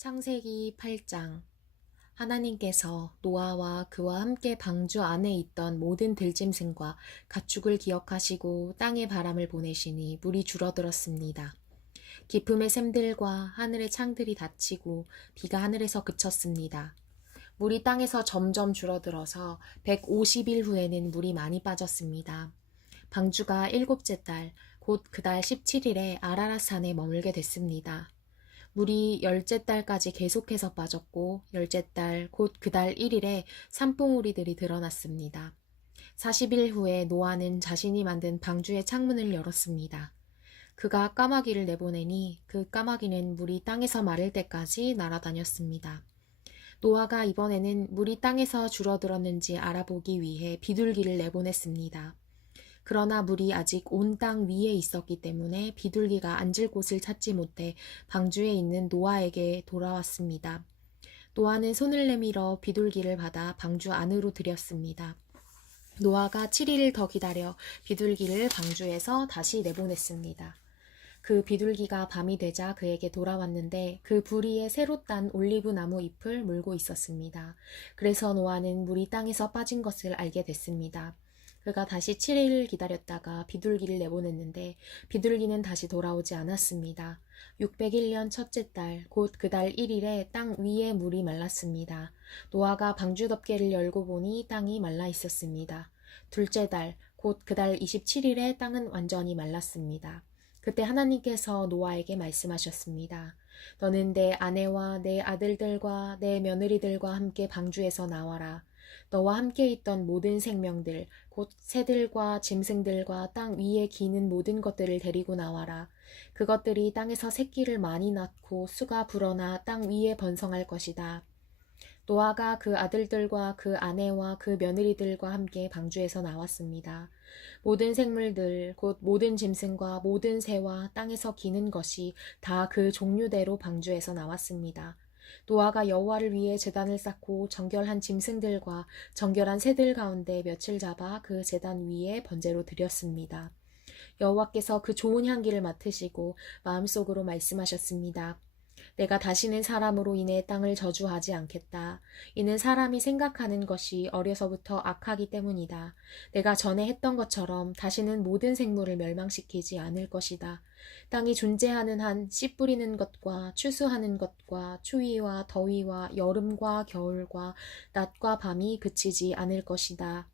창세기 8장 하나님께서 노아와 그와 함께 방주 안에 있던 모든 들짐승과 가축을 기억하시고 땅에 바람을 보내시니 물이 줄어들었습니다. 깊음의 샘들과 하늘의 창들이 닫히고 비가 하늘에서 그쳤습니다. 물이 땅에서 점점 줄어들어서 150일 후에는 물이 많이 빠졌습니다. 방주가 일곱째 달, 곧 그달 17일에 아라라산에 머물게 됐습니다. 물이 열째 달까지 계속해서 빠졌고 열째 달 곧 그달 1일에 산봉우리들이 드러났습니다. 40일 후에 노아는 자신이 만든 방주의 창문을 열었습니다. 그가 까마귀를 내보내니 그 까마귀는 물이 땅에서 마를 때까지 날아다녔습니다. 노아가 이번에는 물이 땅에서 줄어들었는지 알아보기 위해 비둘기를 내보냈습니다. 그러나 물이 아직 온 땅 위에 있었기 때문에 비둘기가 앉을 곳을 찾지 못해 방주에 있는 노아에게 돌아왔습니다. 노아는 손을 내밀어 비둘기를 받아 방주 안으로 들였습니다. 노아가 7일을 더 기다려 비둘기를 방주에서 다시 내보냈습니다. 그 비둘기가 밤이 되자 그에게 돌아왔는데 그 부리에 새로 딴 올리브 나무 잎을 물고 있었습니다. 그래서 노아는 물이 땅에서 빠진 것을 알게 됐습니다. 그가 다시 7일을 기다렸다가 비둘기를 내보냈는데 비둘기는 다시 돌아오지 않았습니다. 601년 첫째 달, 곧 그 달 1일에 땅 위에 물이 말랐습니다. 노아가 방주 덮개를 열고 보니 땅이 말라 있었습니다. 둘째 달, 곧 그 달 27일에 땅은 완전히 말랐습니다. 그때 하나님께서 노아에게 말씀하셨습니다. 너는 내 아내와 내 아들들과 내 며느리들과 함께 방주에서 나와라. 너와 함께 있던 모든 생명들, 곧 새들과 짐승들과 땅 위에 기는 모든 것들을 데리고 나와라. 그것들이 땅에서 새끼를 많이 낳고 수가 불어나 땅 위에 번성할 것이다. 노아가 그 아들들과 그 아내와 그 며느리들과 함께 방주에서 나왔습니다. 모든 생물들, 곧 모든 짐승과 모든 새와 땅에서 기는 것이 다 그 종류대로 방주에서 나왔습니다. 노아가 여호와를 위해 제단을 쌓고 정결한 짐승들과 정결한 새들 가운데 며칠 잡아 그 제단 위에 번제로 드렸습니다. 여호와께서 그 좋은 향기를 맡으시고 마음속으로 말씀하셨습니다. 내가 다시는 사람으로 인해 땅을 저주하지 않겠다. 이는 사람이 생각하는 것이 어려서부터 악하기 때문이다. 내가 전에 했던 것처럼 다시는 모든 생물을 멸망시키지 않을 것이다. 땅이 존재하는 한 씨 뿌리는 것과 추수하는 것과 추위와 더위와 여름과 겨울과 낮과 밤이 그치지 않을 것이다.